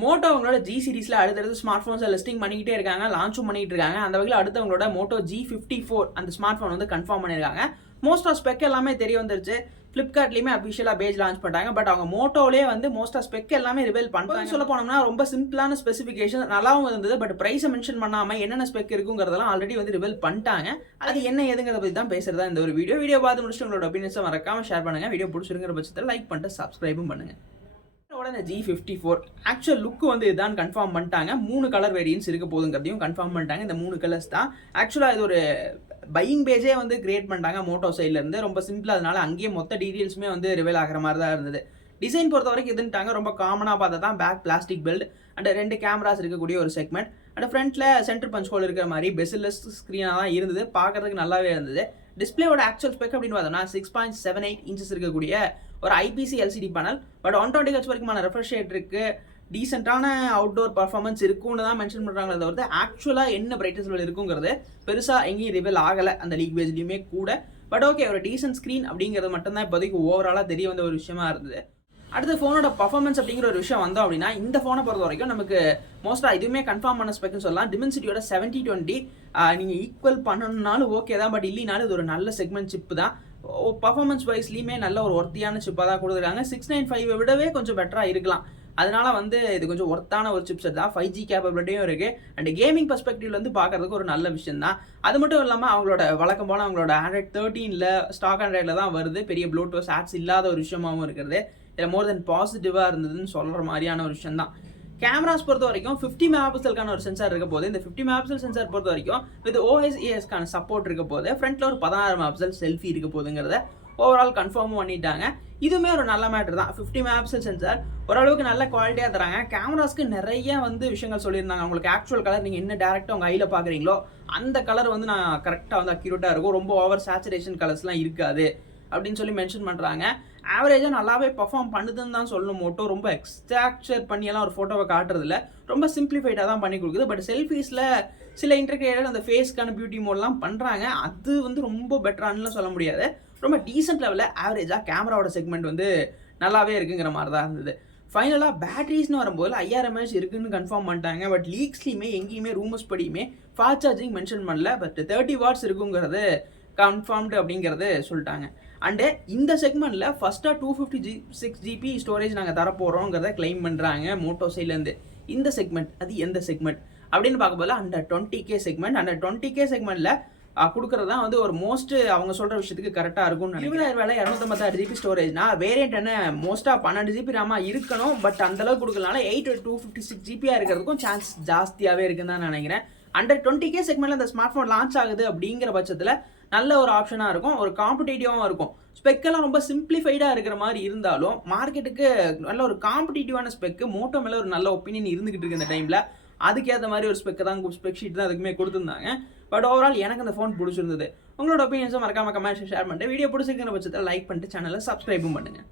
Moto அவங்களோட G சீரிஸ்ல அடுத்தடுத்து smart ஃபோன்ஸை listing பண்ணிக்கிட்டே இருக்காங்க, லான்ச்சும் பண்ணிட்டு இருக்காங்க. அந்த வகையில் அடுத்து அவங்களோட மோட்டோ g54 அந்த ஸ்மார்ட் ஃபோன் வந்து கன்ஃபார்ம் பண்ணியிருக்காங்க. மோஸ்ட் ஆஃப் ஸ்பெக் எல்லாமே தெரிய வந்துருச்சு. ஃப்ளிப்கார்ட்லேயுமே அஃபிஷியலாக பேஜ் லான்ச் பண்ணிட்டாங்க. பட் அவங்க மோட்டோலேயே வந்து மோஸ்ட் ஆஃப் ஸ்பெக் எல்லாமே ரிவீல் பண்ணுறாங்க. சொல்ல போனோம்னா ரொம்ப சிம்பிளான ஸ்பெசிஃபிகேஷன் நல்லாவும் இருந்தது. பட் ப்ரைஸை மென்ஷன் பண்ணாமல் என்னென்ன ஸ்பெக் இருக்குங்கிறதெல்லாம் ஆல்ரெடி வந்து ரிவீல் பண்ணிட்டாங்க. அது என்ன ஏதுங்கிறத பற்றி தான் பேசுறதா இந்த ஒரு வீடியோ பார்த்து முடிச்சுட்டு உங்களோட ஒப்பீனியன்ஸை மறக்காம ஷேர் பண்ணுங்க. வீடியோ பிடிச்சிருக்கிற பட்சத்தில் லைக் பண்ணிட்டு சப்ஸ்கிரைபும் பண்ணுங்க. இந்த g54 ஆக்சுவல் லுக் வந்து இதான் கன்ஃபார்ம் பண்ணிட்டாங்க. 3 கலர் வேரியன்ஸ் இருக்க போதுங்கிறதையும் கன்ஃபார்ம் பண்ணிட்டாங்க. இந்த 3 கலர்ஸ் தான் ஆக்சுவலாக இது ஒரு பையிங் பேஜே வந்து கிரியேட் பண்ணிட்டாங்க மோட்டோ சைட்ல இருந்து. ரொம்ப சிம்பிளாக, அதனால அங்கேயே மொத்த டீடைல்ஸுமே வந்து ரிவீல் ஆகிற மாதிரி தான் இருந்தது. டிசைன் பொறுத்த வரைக்கும் இதுன்ட்டாங்க ரொம்ப காமனாக பார்த்தா தான் back plastic build and 2 cameras இருக்கக்கூடிய ஒரு செக்மெண்ட் அண்ட் ஃப்ரண்ட்ல சென்டர் பஞ்ச் ஹோல் இருக்கிற மாதிரி பெசிலஸ் ஸ்க்ரீனாக தான் இருந்தது. பார்க்கறதுக்கு நல்லாவே இருந்தது. டிஸ்பிளேவோட ஆக்சுவல் ஸ்பெக் அப்படின்னு பார்த்தோம்னா 6.78 இன்ச்சஸ் இருக்கக்கூடிய ஒரு IPC LCD panel. But 120 H வரைக்குமான ரெஃப்ரெஷ் ரேட் இருக்கு. டீசென்டான அவுட்டோர் பர்ஃபார்மன்ஸ் இருக்குன்னு தான் மென்ஷன் பண்ணுறாங்களே தவிர்த்து ஆக்சுவலாக என்ன பிரைட்னஸ் லெவல் இருக்குங்கிறது பெருசாக எங்கேயும் ரிவீல் ஆகலை அந்த லீக் பேஜ்லையுமே கூட. பட் ஓகே, ஒரு டீசென்ட் ஸ்க்ரீன் அப்படிங்கிறது மட்டும்தான் இப்போதைக்கு ஓவராலாக தெரிய வந்த ஒரு விஷயமா இருந்தது. அடுத்த ஃபோனோட பர்ஃபார்மன்ஸ் அப்படிங்கிற ஒரு விஷயம் வந்தோம் அப்படின்னா, இந்த ஃபோனை பொறுத்த வரைக்கும் நமக்கு மோஸ்ட்டாக இதுவுமே கன்ஃபார்ம் பண்ண ஸ்பெக்னு சொல்லலாம். டிமென்சிட்டியோட 7020 நீங்கள் ஈக்குவல் பண்ணணும்னாலும் ஓகே தான். பட் இல்லைனாலும் இது ஒரு நல்ல செக்மெண்ட் சிப்பு தான். பர்ஃபார்மன்ஸ் வைஸ்லையுமே நல்ல ஒரு ஒர்த்தியான சிப்பாக தான் கொடுத்துருக்காங்க. 695 விடவே கொஞ்சம் பெட்டராக இருக்கலாம். அதனால வந்து இது கொஞ்சம் ஒர்த்தான ஒரு சிப்செட் தான். 5G கேப்பபிலிட்டியும் இருக்குது. அண்ட் கேமிங் பர்ஸ்பெக்டிவ்ல வந்து பார்க்கறதுக்கு ஒரு நல்ல விஷயம் தான். அது மட்டும் இல்லாமல் அவங்களோட வழக்கம் போல அவங்களோட Android 13 ஸ்டாக் ஆண்ட்ராய்டில் தான் வருது. பெரிய ப்ளூடூத் ஆட்ஸ் இல்லாத ஒரு விஷயமாகவும் இருக்கிறது. இதில் மோர் தென் பாசிட்டிவாக இருந்ததுன்னு சொல்கிற மாதிரியான ஒரு விஷயம் தான். கேமராஸ் பொறுத்த வரைக்கும் 50 மெகாபிக்சலுக்கான ஒரு சென்சார் இருக்க போது. இந்த 50 மெகாபிக்சல் சென்சார் பொறுத்த வரைக்கும் வித் OSESக்கான சப்போர்ட் இருக்க போது. ஃப்ரண்ட்ல ஒரு 16 மெகாபிக்சல் செல்ஃபி இருக்க போதுங்கிறத ஓவரால் கன்ஃபார்மும் பண்ணிட்டாங்க. இதுவுமே ஒரு நல்ல மேட்டர் தான். 50 மெகாபிக்சல் சென்சார் ஓரளவுக்கு நல்ல குவாலிட்டியாக தராங்க. கேமராஸ்க்கு நிறைய வந்து விஷயங்கள் சொல்லியிருந்தாங்க. உங்களுக்கு ஆக்சுவல் கலர் நீங்கள் என்ன டேரெக்டாக உங்கள் ஐயில் பார்க்குறீங்களோ அந்த கலர் வந்து நான் கரெக்டாக வந்து அக்யூரேட்டாக இருக்கும். ரொம்ப ஓவர் சேச்சுரேஷன் கலர்ஸ்லாம் இருக்காது அப்படின்னு சொல்லி மென்ஷன் பண்ணுறாங்க. ஆவரேஜாக நல்லாவே பர்ஃபார்ம் பண்ணுதுன்னு தான் சொல்லணும். மோட்டோ ரொம்ப எக்ஸ்ட்ராக்சர் பண்ணியெல்லாம் ஒரு ஃபோட்டோவை காட்டுறதில்ல, ரொம்ப சிம்பிளிஃபைடாக தான் பண்ணி கொடுக்குது. பட் செல்ஃபீஸில் சில இன்டர்கிரேட்டட் அந்த ஃபேஸ்க்கான பியூட்டி மோட்லாம் பண்ணுறாங்க. அது வந்து ரொம்ப பெட்டரானுலாம் சொல்ல முடியாது. ரொம்ப டீசென்ட் லெவலில் ஆவரேஜாக கேமராவோட செக்மெண்ட் வந்து நல்லாவே இருக்குங்கிற மாதிரி தான் இருந்தது. ஃபைனலாக பேட்டரிஸ்னு வரும்போது 5000 mAh இருக்குன்னு கன்ஃபார்ம் பண்ணிட்டாங்க. பட் லீக்ஸ்லையுமே எங்கேயுமே ரூமர்ஸ் படியுமே ஃபாஸ்ட் சார்ஜிங் மென்ஷன் பண்ணல. பட் 30 வாட்ஸ் இருக்குங்கிறது கன்ஃபார்ம்டு அப்படிங்கிறது சொல்லிட்டாங்க. அண்டு இந்த செக்மெண்ட்டில் ஃபஸ்ட்டாக 256 GB ஸ்டோரேஜ் நாங்கள் தரப்போகிறோங்கிறத கிளைம் பண்ணுறாங்க மோட்டோ சைட்லேருந்து. இந்த செக்மெண்ட் அது எந்த செக்மெண்ட் அப்படின்னு பார்க்கும்போது under 20K segment. Under 20K செக்மெண்ட்டில் கொடுக்குறது தான் வந்து ஒரு மோஸ்ட் அவங்க சொல்கிற விஷயத்துக்கு கரெக்டாக இருக்கும்னு நினைக்கிறேன். 20,000 256 GB ஸ்டோரேஜ்னா வேரியன்ட் என்ன மோஸ்ட்டாக 12 GB ராமாக இருக்கணும். பட் அந்தளவுக்கு கொடுக்கலனால 8 256 GB இருக்கிறதுக்கும் சான்ஸ் ஜாஸ்தியாகவே இருக்குன்னு தான் நினைக்கிறேன். அண்டர் 20K செக்மெண்ட்டில் அந்த ஸ்மார்ட் ஃபோன் லான்ச் ஆகுது அப்படிங்கிற பட்சத்தில் நல்ல ஒரு ஆப்ஷனாக இருக்கும். ஒரு காம்படிட்டிவாகவும் இருக்கும். ஸ்பெக்கெல்லாம் ரொம்ப சிம்பிளிஃபைடாக இருக்கிற மாதிரி இருந்தாலும் மார்க்கெட்டுக்கு நல்ல ஒரு காம்படிட்டிவான ஸ்பெக்கு மோட்டோ மேலே ஒரு நல்ல ஒப்பீனியன் இருந்துகிட்டு இருக்கு இந்த டைமில். அதுக்கேற்ற மாதிரி ஒரு ஸ்பெக் தான், ஸ்பெக் ஷீட் தான் அதுக்குமே கொடுத்துருந்தாங்க. பட் ஓவரால் எனக்கு அந்த ஃபோன் பிடிச்சிருந்தது. உங்களோட ஒப்பீனியன்ஸும் மறக்காம கமெண்ட்ஸ் ஷேர் பண்ணிட்டு வீடியோ பிடிச்சிருக்கிற பட்சத்தில் லைக் பண்ணிட்டு சேனலை சப்ஸ்கிரைபும் பண்ணுங்கள்.